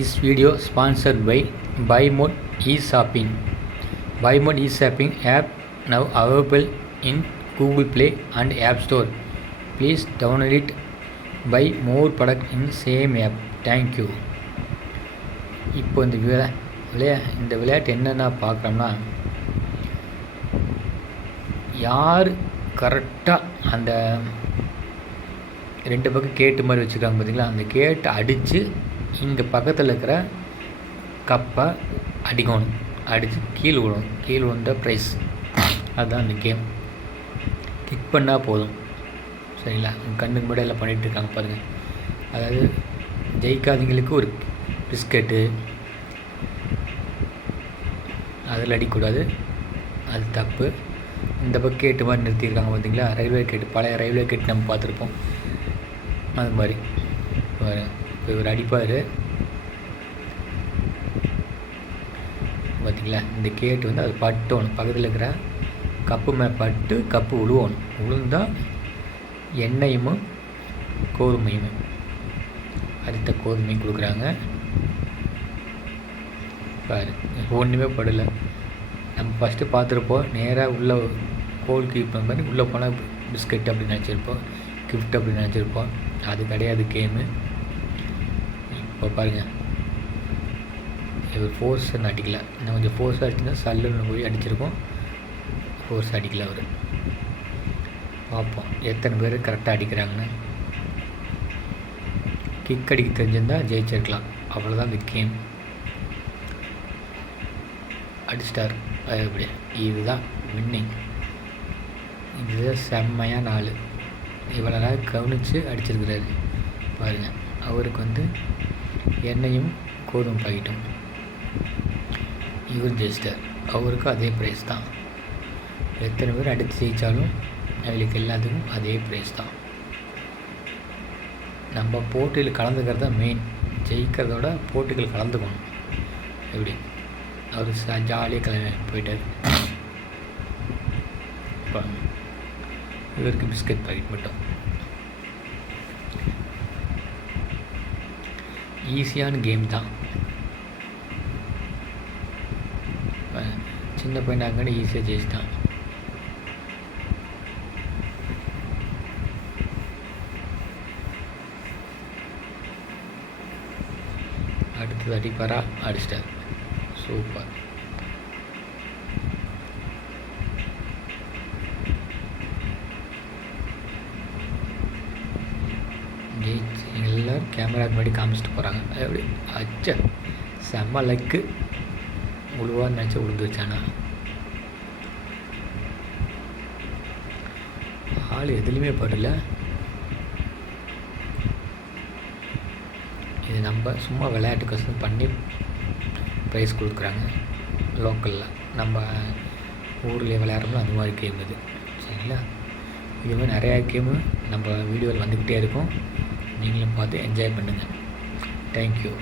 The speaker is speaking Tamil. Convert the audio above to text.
This video sponsored by by mod e shopping by mod e shopping app now available in Google Play and App Store please download it buy more product in same app thank you இப்போ இந்த விளையா விளையா இந்த விளையாட்டு என்னென்னா பார்க்குறோம்னா யார் கரெக்டாக அந்த ரெண்டு பக்கம் கேட்டு மாதிரி வச்சுருக்காங்க பார்த்தீங்களா அந்த கேட்டை அடித்து இங்கே பக்கத்தில் இருக்கிற கப்பை அடிக்கணும். அடித்து கீழே விடணும். கீழே விழுந்த ப்ரைஸ் அதுதான் அந்த கேம் கிக் பண்ணால் போதும். சரிங்களா? உங்கள் கண்ணுக்கு முன்னாடி எல்லாம் பண்ணிகிட்டு இருக்காங்க பாருங்கள் அதாவது ஜெயிக்காதவங்களுக்கு ஒரு பிஸ்கட்டு. அதில் அடிக்கக்கூடாது. அது தப்பு. இந்த பக்கம் கேட்டு மாதிரி நிறுத்தியிருக்காங்க பார்த்தீங்களா? ரயில்வே கேட்டு பழைய ரயில்வே கேட்டு நம்ம பார்த்துருப்போம். அது மாதிரி. பாரு இப்போ இவர் அடிப்பார். பார்த்தீங்களா இந்த கேட்டு வந்து அது பட்டணும். பக்கத்தில் இருக்கிற கப்பு மே பட்டு கப்பு உழுவணும். உளுந்தால் எண்ணெயும் கோதுமையும் அடுத்த கோதுமையும் கொடுக்குறாங்க. பாரு ஒன்றுமே படலை. நம்ம ஃபஸ்ட்டு பார்த்துருப்போம் நேராக உள்ள கோல் கீப் மாதிரி உள்ளே போனால் பிஸ்கட் அப்படின்னு நினச்சிருப்போம் கிஃப்ட் அப்படின்னு நினச்சிருப்போம். அது கிடையாது கேமு இப்போ பாருங்கள் இவர் ஃபோர்ஸ் அடிக்கல. இன்னும் கொஞ்சம் ஃபோர்ஸ் அடிச்சுன்னா சல்லுன்னு போய் அடிச்சிருக்கோம். ஃபோர்ஸ் அடிக்கல அவர். பார்ப்போம். எத்தனை பேர் கரெக்டாக அடிக்கிறாங்கன்னு. கிக் அடிக்க தெரிஞ்சிருந்தால் ஜெயிச்சிருக்கலாம். அவ்வளோதான் இந்த கேம் அடிச்சிட்டார். எப்படி? இதுதான் வின்னிங் இது செம்மையாக நாள் இவ்வளோ நாள் கவனித்து அடிச்சிருக்கிறாரு. பாருங்கள் அவருக்கு வந்து எண்ணெயும் கோதும் பாக்கெட்டும். இவர் ஜெஸ்டர் அவருக்கும் அதே ப்ரைஸ் தான். எத்தனை பேர் அடித்து ஜெயித்தாலும் அவளுக்கு எல்லாத்துக்கும் அதே ப்ரைஸ் தான். நம்ம போட்டியில் கலந்துக்கிறது தான் மெயின் ஜெயிக்கிறதோட போட்டிகள் கலந்துக்கணும். எப்படி? அவர் ச ஜாலியாக கிளம்பி போயிட்டார். இவருக்கு பிஸ்கட் பாக்கெட் மட்டும். ஈஸியான கேம் தான். சின்ன பையனாக கூட ஈஸியாக ஜெயிச்சிட்டான். அடுத்தது அடிப்பாரா? அடிச்சிட்டார். சூப்பர். ஜெயிச்சு எல்லோரும் கேமரா முன்னாடி காமிச்சிட்டு போகிறாங்க அப்படி அச்சா செம்ம லக்கு முழுவாக நினச்சி விழுந்து வச்சானா? ஆள் எதுலேயுமே படல. இது நம்ம சும்மா விளையாட்டுக்கோசம் பண்ணி ப்ரைஸ் கொடுக்குறாங்க. லோக்கலில் நம்ம ஊரில் விளையாடுறோம்ல அந்த மாதிரி கேம் இது. சரிங்களா? இது மாதிரி நிறையா கேமு நம்ம வீடியோவில் வந்துக்கிட்டே இருக்கும். நீங்களும் பார்த்து என்ஜாய் பண்ணுங்கள் தேங்க்யூ